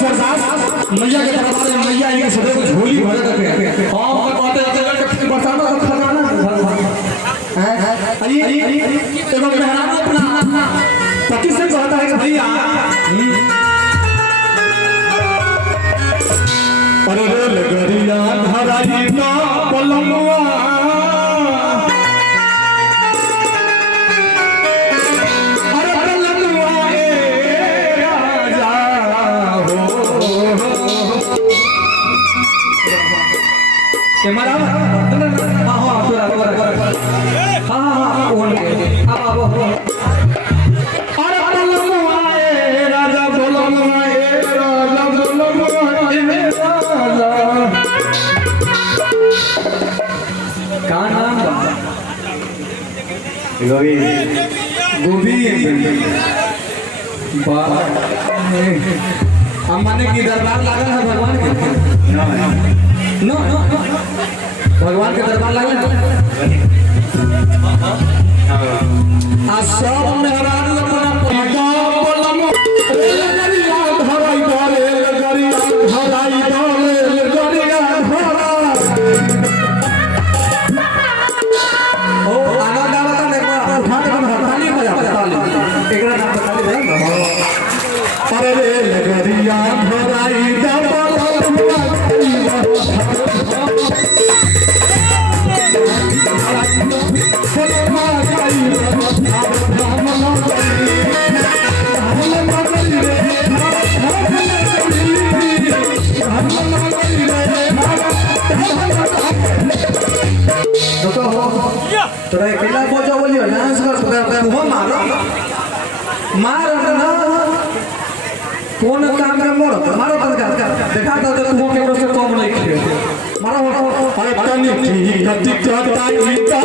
सरदार मैया के दरबार में मैया ये सब को झोली भर के हां कहते हैं कि बरसाना का खजाना है अरे एगो मेहरान अपना पति से कहता है कि भैया अरे रेल गरिया धराई ना पलमुआ मारा हां हां तोरा हां बोल के अब अरे बोलमुआए राजा बोलमुआए राजा बोलमुआए राजा का नाम गोविंद वाह माने की दरबार लागल है भगवान के नो भगवान के दरबार लागल आ सब मेहरान अपना पिता बोलम गरिया धराई डरे गरिया धराई डरे गरिया धरा ओ आनंद आवता देखो ताली बजा ताली एकरा नाम ताली बजा अरे रे गरिया धराई डरे तोरा अकेला बजा बोलियो डांस कर तोरा तू मारो मार ना कौन काम में मारो तनका देखा तो तू केकरो से कम नहीं खेल मारो अरे तनी की गति चटाई का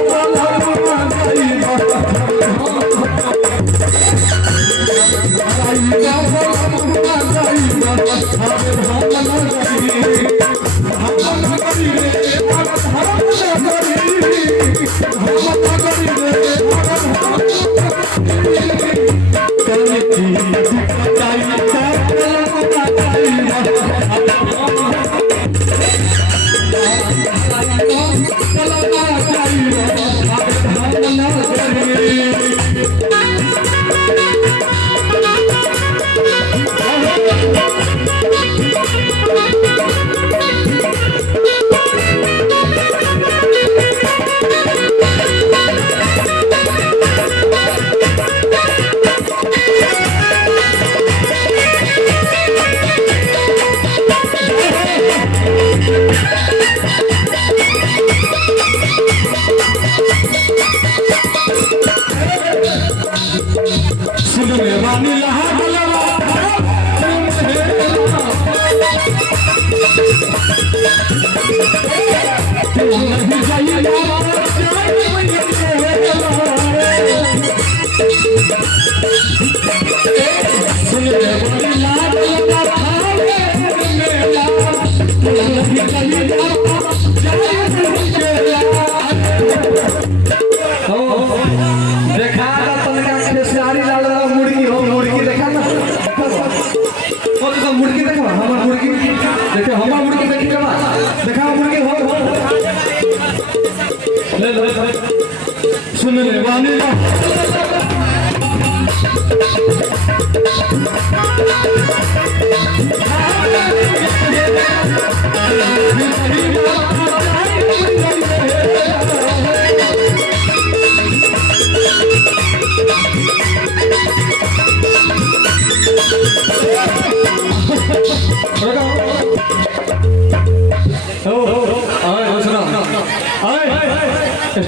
सुन ले वाली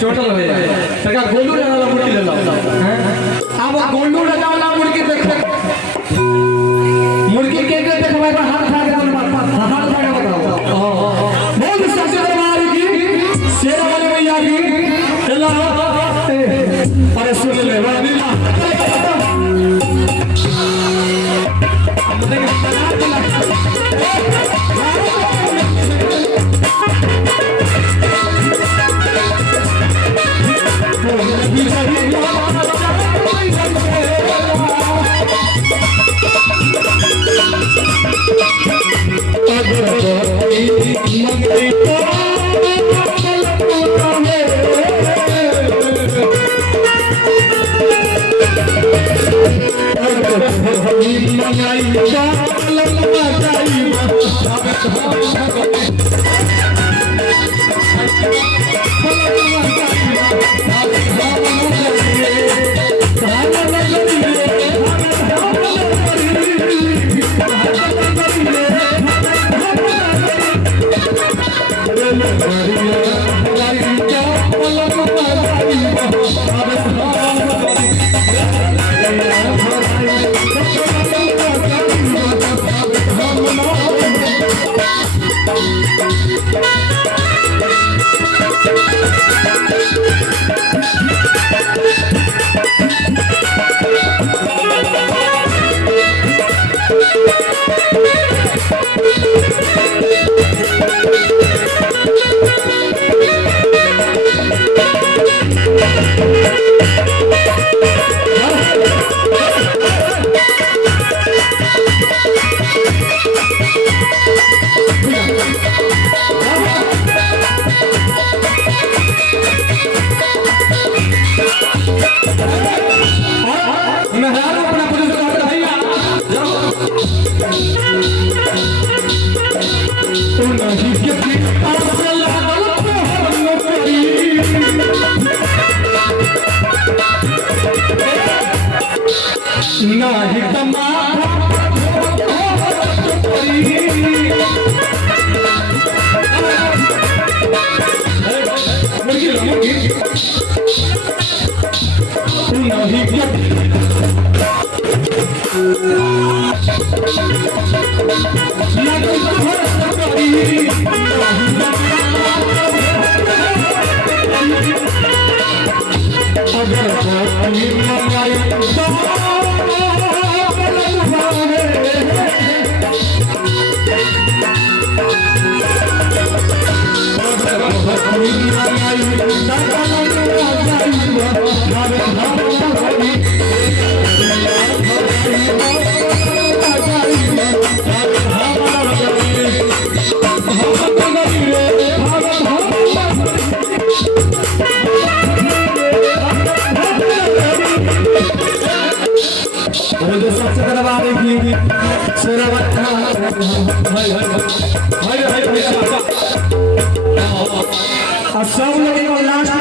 टोटल हो जाए सरकार गोलू राजा वाला मुर्गी ले लो अब गोलू राजा वाला मुर्गी देखो मुर्गी के देखो हाथ फाड़ के बताओ बोल सबसे दरबार की शेर वाले भैया की चलो अरे सुन ले वाली He's नाही तमाम सब लोग लास्ट